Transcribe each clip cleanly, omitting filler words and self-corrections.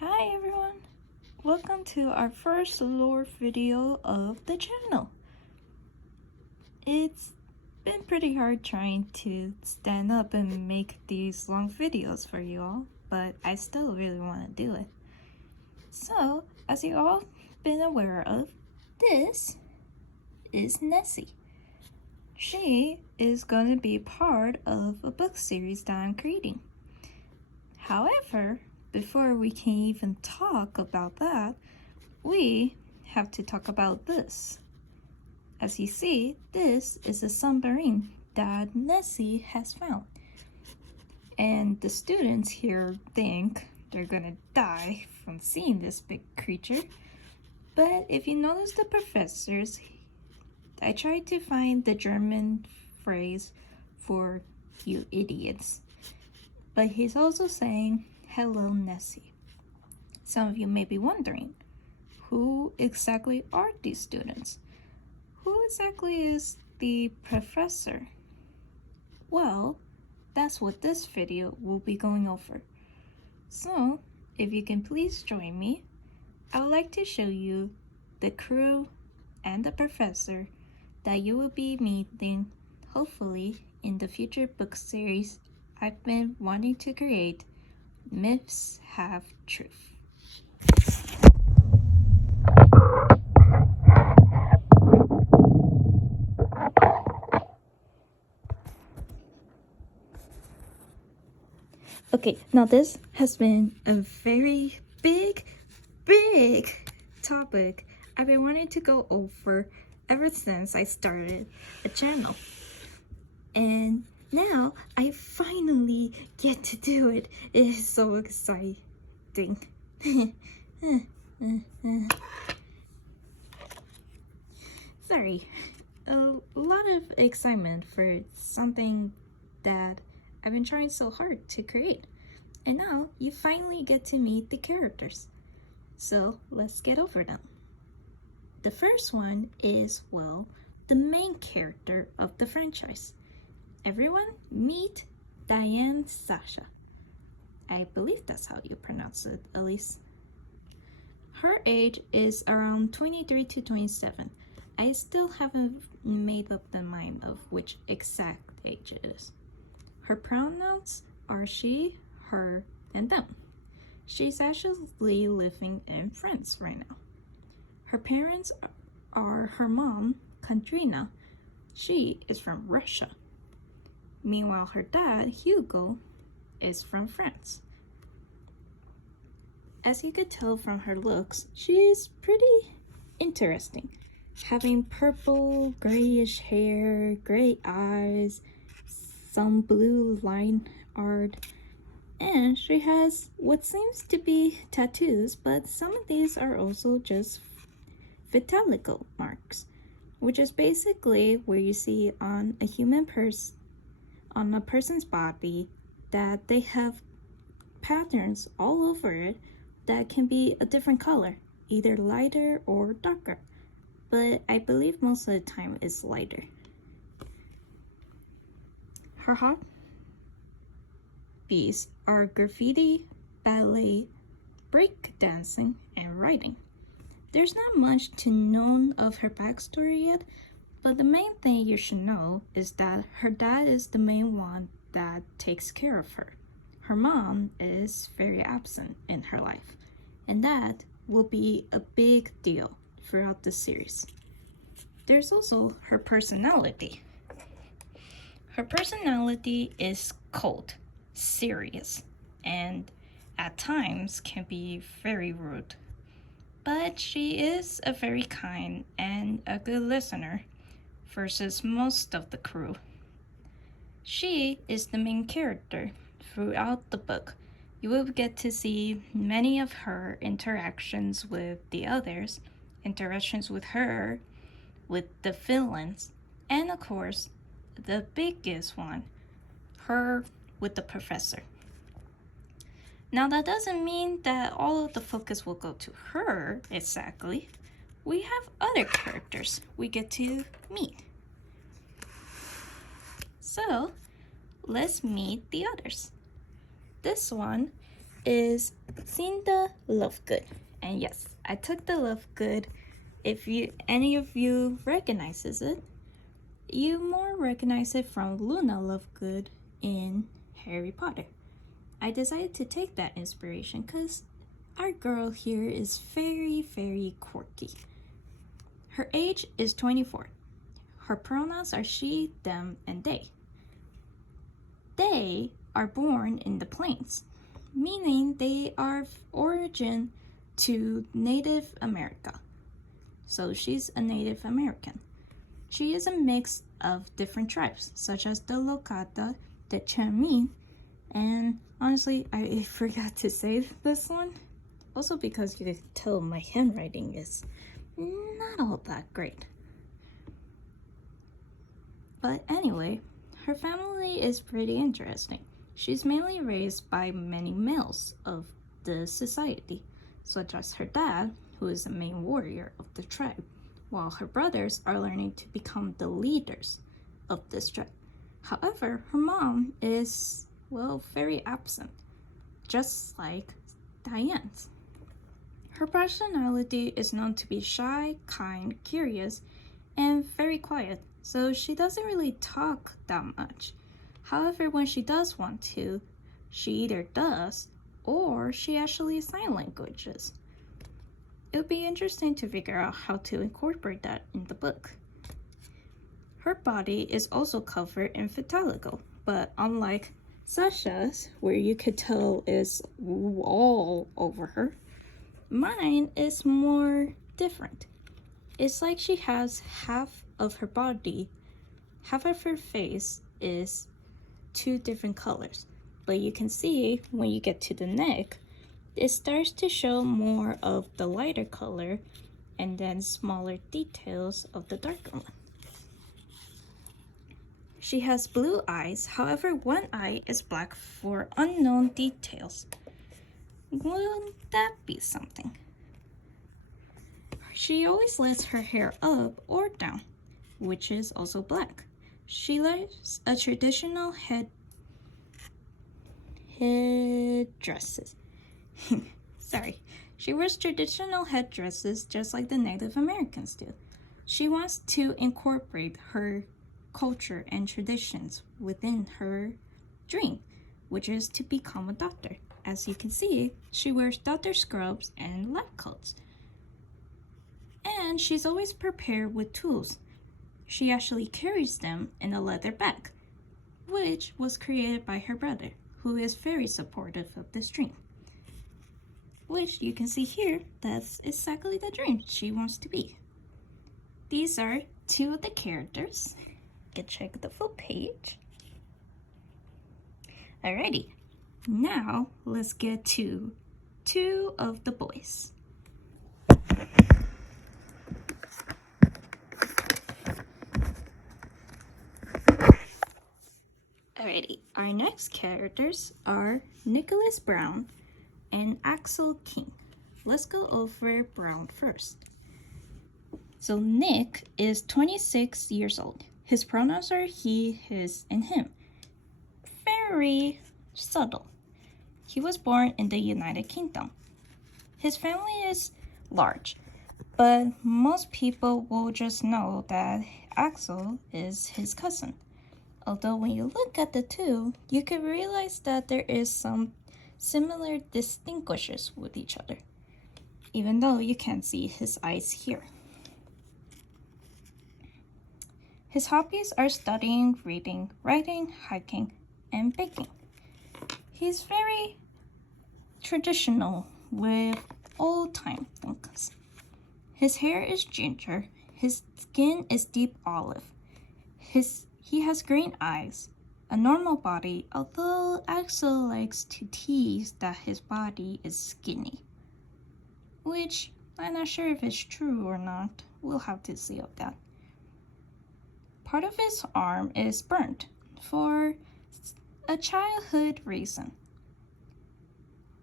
Hi everyone! Welcome to our first lore video of the channel. It's been pretty hard trying to stand up and make these long videos for you all, but I still really want to do it. So, as you all been aware of, this is Nessie. She is going to be part of a book series that I'm creating. However, before we can even talk about that, we have to talk about this. As you see, this is a submarine that Nessie has found. And the students here think they're gonna die from seeing this big creature. But if you notice the professors, I tried to find the German phrase for "you idiots." But he's also saying, "Hello, Nessie." Some of you may be wondering, who exactly are these students? Who exactly is the professor? Well, that's what this video will be going over. So, if you can please join me, I would like to show you the crew and the professor that you will be meeting, hopefully, in the future book series I've been wanting to create, Myths Have Truth. Okay, now this has been a very big topic I've been wanting to go over ever since I started a channel. And now I finally get to do it. It is so exciting. Sorry, a lot of excitement for something that I've been trying so hard to create. And now you finally get to meet the characters. So let's get over them. The first one is, well, the main character of the franchise. Everyone meet Diane Sasha. I believe that's how you pronounce it, Elise. Her age is around 23 to 27. I still haven't made up the mind of which exact age it is. Her pronouns are she, her, and them. She's actually living in France right now. Her parents are her mom, Katrina. She is from Russia. Meanwhile, her dad, Hugo, is from France. As you could tell from her looks, she is pretty interesting. Having purple, grayish hair, gray eyes, some blue line art, and she has what seems to be tattoos, but some of these are also just vitiligo marks, which is basically where you see on a person's body that they have patterns all over it that can be a different color, either lighter or darker, but I believe most of the time it's lighter. Her hobbies are graffiti, ballet, break dancing, and writing. There's not much to know of her backstory yet, but the main thing you should know is that her dad is the main one that takes care of her. Her mom is very absent in her life, and that will be a big deal throughout the series. There's also her personality. Her personality is cold, serious, and at times can be very rude. But she is a very kind and a good listener versus most of the crew. She is the main character throughout the book. You will get to see many of her interactions with the others, interactions with her, with the villains, and of course, the biggest one, her with the professor. Now that doesn't mean that all of the focus will go to her exactly. We have other characters we get to meet. So let's meet the others. This one is seen the Lovegood. And yes, I took the Lovegood. If any of you recognizes it, you more recognize it from Luna Lovegood in Harry Potter. I decided to take that inspiration because our girl here is very, very quirky. Her age is 24. Her pronouns are she, them, and they. They are born in the plains, meaning they are of origin to Native America. So she's a Native American. She is a mix of different tribes, such as the Lokata, the Chamin, and honestly, I forgot to say this one. Also because you can tell my handwriting is not all that great. But anyway, her family is pretty interesting. She's mainly raised by many males of the society, such as her dad, who is the main warrior of the tribe, while her brothers are learning to become the leaders of this tribe. However, her mom is, well, very absent, just like Diane's. Her personality is known to be shy, kind, curious, and very quiet, so she doesn't really talk that much. However, when she does want to, she either does or she actually sign languages. It would be interesting to figure out how to incorporate that in the book. Her body is also covered in vitiligo, but unlike Sasha's, where you could tell is all over her, mine is more different. It's like she has half of her body, half of her face is two different colors. But you can see when you get to the neck, it starts to show more of the lighter color and then smaller details of the darker one. She has blue eyes, however one eye is black for unknown details. Wouldn't that be something? She always lets her hair up or down, which is also black. She wears a traditional headdresses. Sorry. She wears traditional headdresses just like the Native Americans do. She wants to incorporate her culture and traditions within her dream, which is to become a doctor. As you can see, she wears doctor scrubs and lab coats. And she's always prepared with tools. She actually carries them in a leather bag, which was created by her brother, who is very supportive of this dream. Which you can see here, that's exactly the dream she wants to be. These are two of the characters. You can check the full page. Alrighty, now let's get to two of the boys. Alrighty, our next characters are Nicholas Brown and Axel King. Let's go over Brown first. So Nick is 26 years old. His pronouns are he, his, and him. Very subtle. He was born in the United Kingdom. His family is large, but most people will just know that Axel is his cousin. Although when you look at the two, you can realize that there is some similar distinguishes with each other, even though you can't see his eyes here. His hobbies are studying, reading, writing, hiking, and baking. He's very traditional with old-time things. His hair is ginger, his skin is deep olive. He has green eyes, a normal body, although Axel likes to tease that his body is skinny. Which, I'm not sure if it's true or not. We'll have to see of that. Part of his arm is burnt for a childhood reason.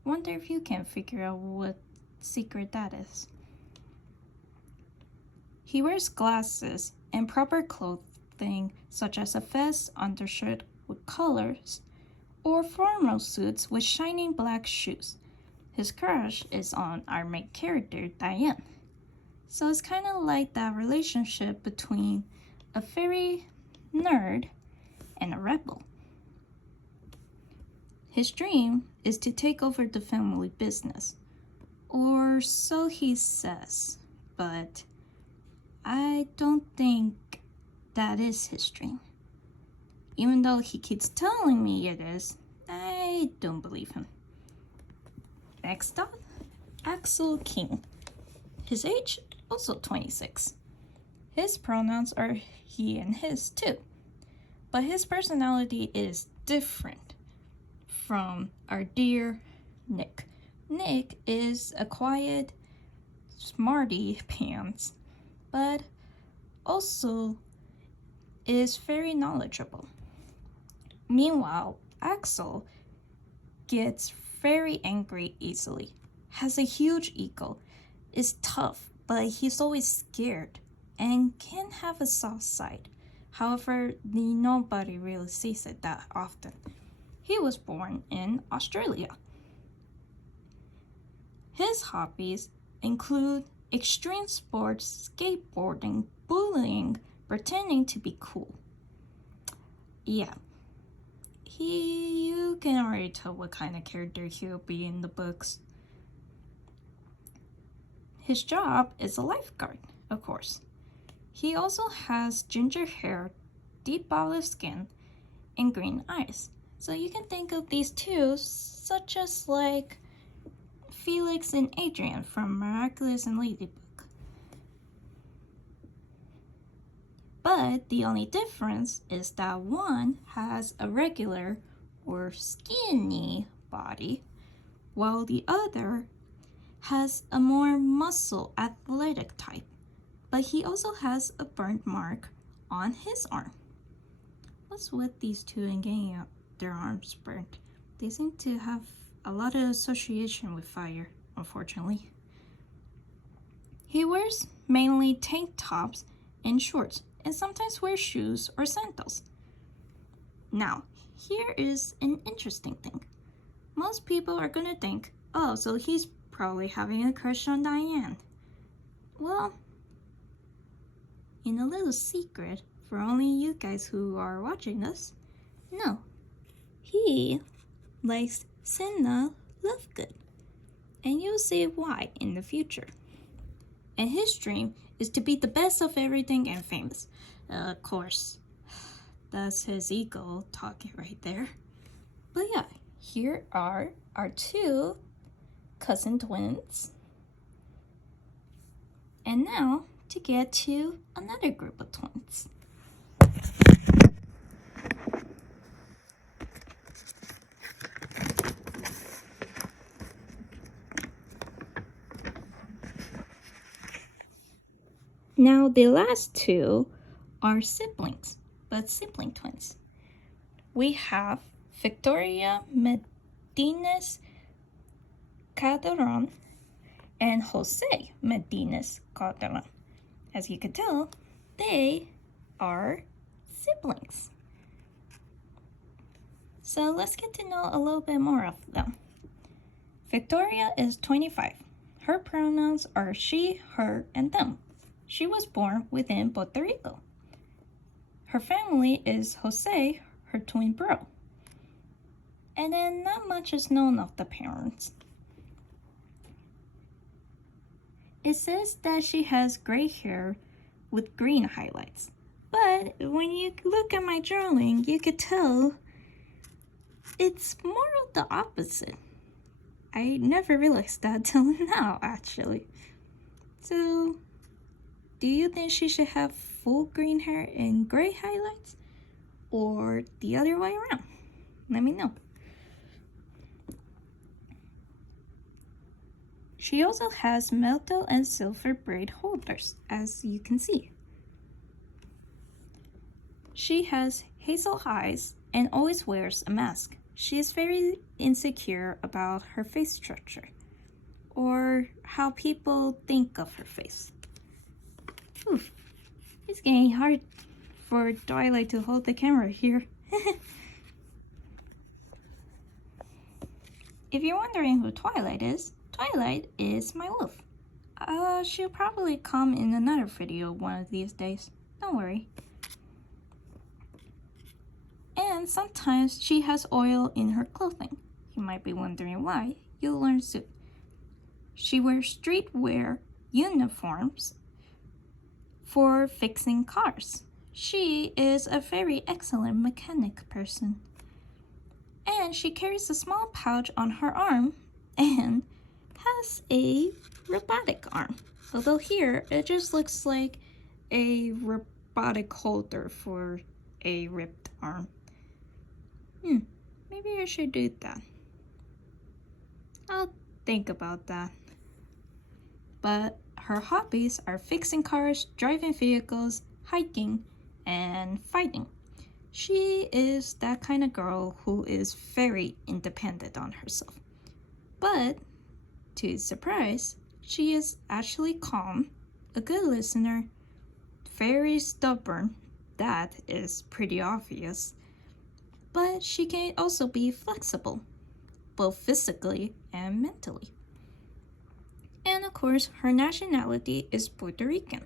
Wonder if you can figure out what secret that is. He wears glasses and proper clothing such as a vest, undershirt with colors, or formal suits with shining black shoes. his crush is on our main character, Diane. So it's kind of like that relationship between a fairy nerd and a rebel. His dream is to take over the family business, or so he says, but I don't think that is his dream. Even though he keeps telling me it is, I don't believe him. Next up, Axel King. His age, also 26. His pronouns are he and his too, but his personality is different from our dear Nick. Nick is a quiet, smarty pants, but also is very knowledgeable. Meanwhile, Axel gets very angry easily, has a huge ego, is tough, but he's always scared, and can have a soft side. However, nobody really sees it that often. He was born in Australia. His hobbies include extreme sports, skateboarding, bullying, pretending to be cool. Yeah, you can already tell what kind of character he'll be in the books. His job is a lifeguard, of course. He also has ginger hair, deep olive skin, and green eyes. So you can think of these two such as like Felix and Adrian from Miraculous and Ladybug. But the only difference is that one has a regular or skinny body, while the other has a more muscle athletic type. But he also has a burnt mark on his arm. What's with these two and getting their arms burnt? They seem to have a lot of association with fire, unfortunately. He wears mainly tank tops and shorts, and sometimes wears shoes or sandals. Now, here is an interesting thing. Most people are gonna think, oh, so he's probably having a crush on Diane. Well, in a little secret for only you guys who are watching this, no. He likes Senna Lovegood, and you'll see why in the future. And his dream is to be the best of everything and famous. Of course, that's his ego talking right there. But yeah, here are our two cousin twins. And now to get to another group of twins. Now the last two are siblings, but sibling twins. We have Victoria Medines Calderon and Jose Medines Calderon. As you can tell, they are siblings. So let's get to know a little bit more of them. Victoria is 25. Her pronouns are she, her, and them. She was born within Puerto Rico. Her family is Jose, her twin bro. And then not much is known of the parents. It says that she has gray hair with green highlights. But when you look at my drawing, you could tell it's more of the opposite. I never realized that till now, actually. So, do you think she should have full green hair and gray highlights? Or the other way around? Let me know. She also has metal and silver braid holders, as you can see. She has hazel eyes and always wears a mask. She is very insecure about her face structure, or how people think of her face. Oof, it's getting hard for Twilight to hold the camera here. if you're wondering who Twilight is my wolf. She'll probably come in another video one of these days. Don't worry. And sometimes she has oil in her clothing. You might be wondering why. You'll learn soon. She wears streetwear uniforms for fixing cars. She is a very excellent mechanic person. And she carries a small pouch on her arm and has a robotic arm. Although here, it just looks like a robotic holder for a ripped arm. Maybe I should do that. I'll think about that. But her hobbies are fixing cars, driving vehicles, hiking, and fighting. She is that kind of girl who is very independent on herself. But, to his surprise, she is actually calm, a good listener, very stubborn. That is pretty obvious. But she can also be flexible, both physically and mentally. And of course, her nationality is Puerto Rican.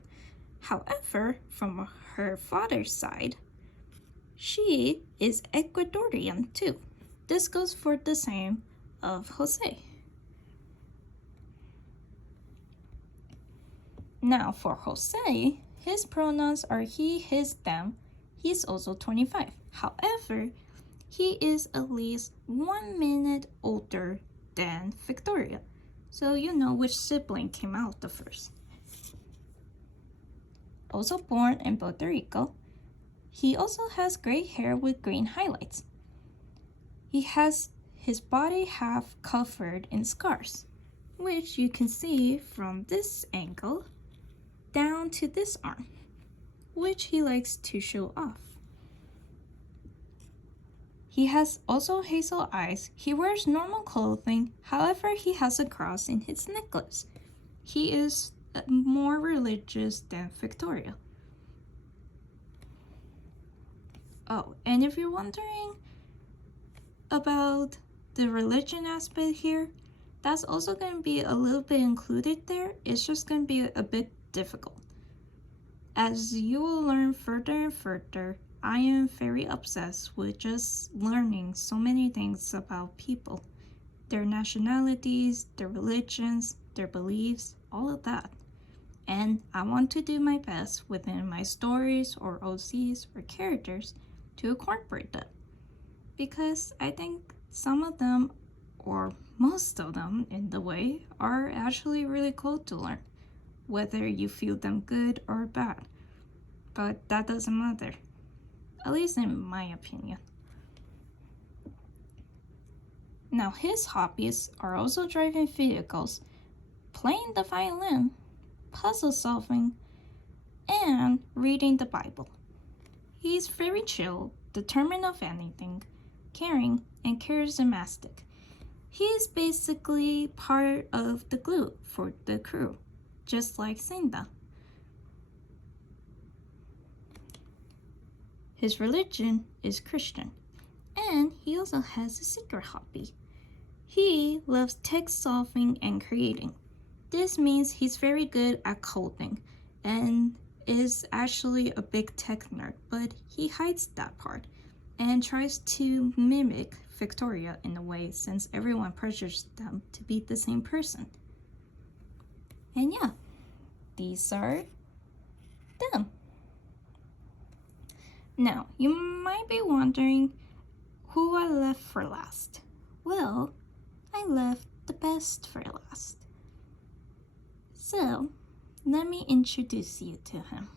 However, from her father's side, she is Ecuadorian too. This goes for the same of Jose. Now for Jose, his pronouns are he, his, them. He's also 25. However, he is at least 1 minute older than Victoria. So you know which sibling came out the first. Also born in Puerto Rico, he also has gray hair with green highlights. He has his body half covered in scars, which you can see from this angle down to this arm, which he likes to show off. He has also hazel eyes. He wears normal clothing, however, he has a cross in his necklace. He is more religious than Victoria. Oh, and if you're wondering about the religion aspect here, that's also going to be a little bit included there. It's just going to be a bit difficult. As you will learn further and further, I am very obsessed with just learning so many things about people, their nationalities, their religions, their beliefs, all of that. And I want to do my best within my stories or OCs or characters to incorporate that. Because I think some of them, or most of them in the way, are actually really cool to learn, whether you feel them good or bad. But that doesn't matter. At least in my opinion. Now his hobbies are also driving vehicles, playing the violin, puzzle solving, and reading the Bible. He's very chill, determined of anything, caring, and charismatic. He is basically part of the glue for the crew, just like Cinda. His religion is Christian, and he also has a secret hobby. He loves text solving and creating. This means he's very good at coding and is actually a big tech nerd, but he hides that part and tries to mimic Victoria in a way since everyone pressures them to be the same person. And yeah, these are them. Now, you might be wondering who I left for last. Well, I left the best for last. So, let me introduce you to him.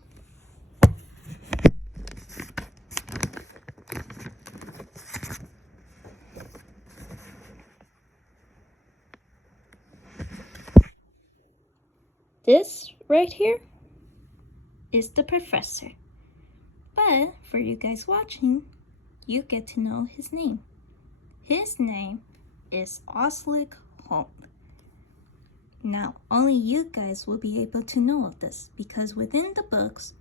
This right here is the professor. But for you guys watching, you get to know his name. His name is Oslic Holm. Now, only you guys will be able to know of this because within the books,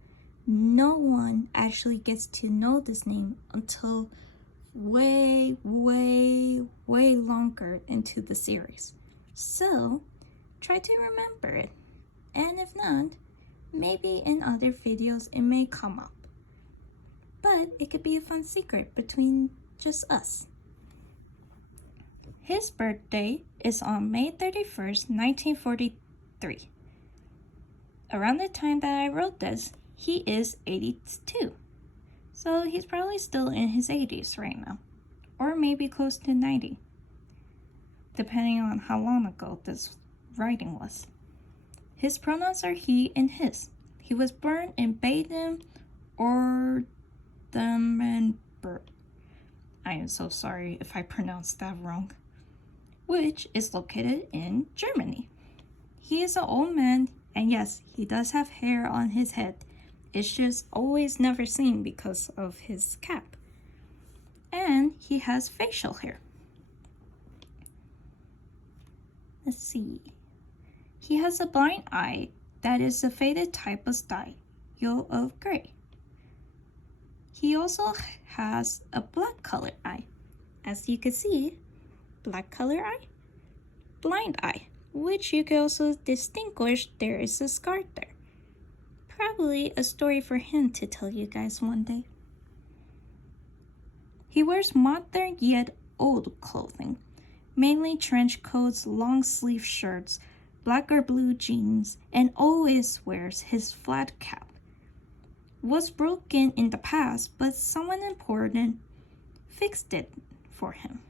no one actually gets to know this name until way, way, way longer into the series. So try to remember it. And if not, maybe in other videos it may come up. But it could be a fun secret between just us. His birthday is on May 31st, 1943. Around the time that I wrote this, he is 82. So he's probably still in his 80s right now. Or maybe close to 90. Depending on how long ago this writing was. His pronouns are he and his. He was born in Baden or Demmenberg. I am so sorry if I pronounced that wrong. Which is located in Germany. He is an old man, and yes, he does have hair on his head. It's just always never seen because of his cap. And he has facial hair. Let's see. He has a blind eye that is a faded type of style of gray. He also has a black colored eye. As you can see, black color eye, blind eye, which you can also distinguish there is a scar there. Probably a story for him to tell you guys one day. He wears modern yet old clothing, mainly trench coats, long sleeve shirts, black or blue jeans, and always wears his flat cap. Was broken in the past, but someone important fixed it for him.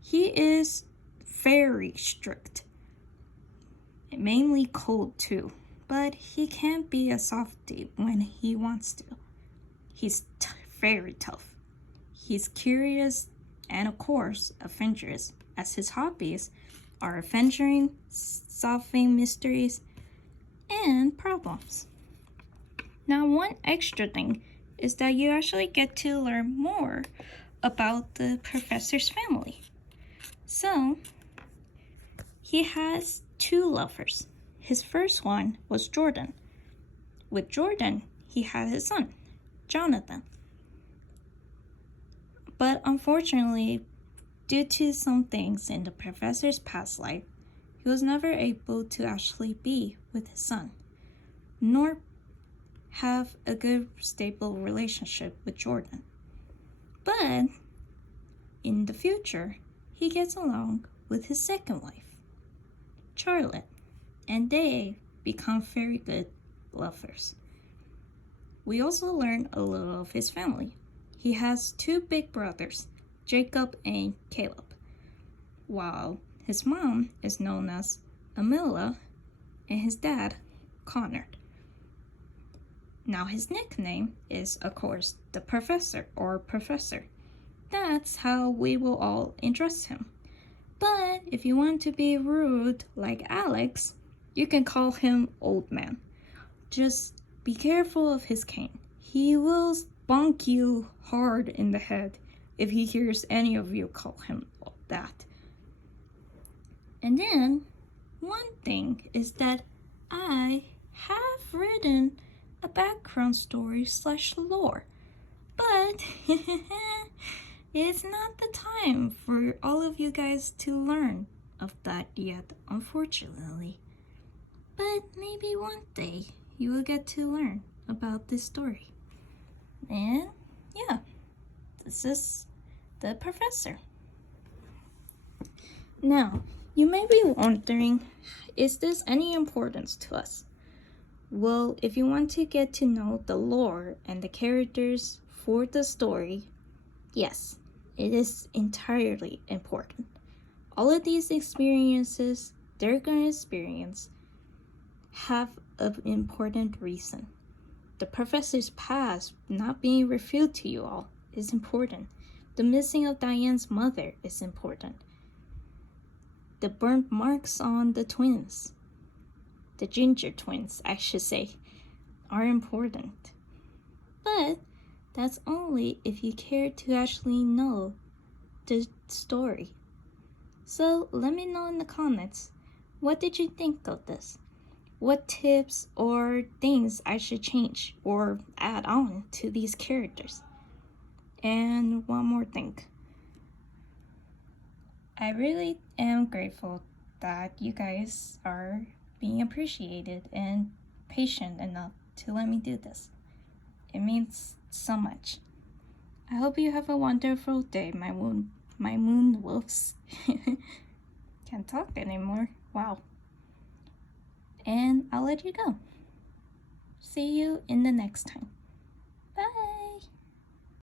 He is very strict, mainly cold too, but he can be a softie when he wants to. He's very tough. He's curious and of course adventurous, as his hobbies are adventuring, solving mysteries, and problems. Now, one extra thing is that you actually get to learn more about the professor's family. So, he has two lovers. His first one was Jordan. With Jordan, he had his son, Jonathan. But unfortunately, due to some things in the professor's past life, he was never able to actually be with his son, nor have a good, stable relationship with Jordan. But in the future, he gets along with his second wife, Charlotte, and they become very good lovers. We also learn a little of his family. He has two big brothers, Jacob and Caleb, while his mom is known as Amelia and his dad, Connor. Now his nickname is, of course, the Professor or Professor. That's how we will all address him. But if you want to be rude like Alex, you can call him Old Man. Just be careful of his cane. He will bonk you hard in the head if he hears any of you call him that. And then, one thing is that I have written a background story / lore, but it's not the time for all of you guys to learn of that yet, unfortunately. But maybe one day you will get to learn about this story. And yeah, this is the Professor. Now, you may be wondering, is this any importance to us? Well, if you want to get to know the lore and the characters for the story, yes, it is entirely important. All of these experiences they're going to experience have an important reason. The Professor's past not being revealed to you all is important. The missing of Diane's mother is important. The burnt marks on the twins, the Ginger twins, I should say, are important. But that's only if you care to actually know the story. So let me know in the comments, what did you think of this? What tips or things I should change or add on to these characters? And one more thing. I really am grateful that you guys are being appreciated and patient enough to let me do this. It means so much. I hope you have a wonderful day, my moon wolves. Can't talk anymore. Wow. And I'll let you go. See you in the next time.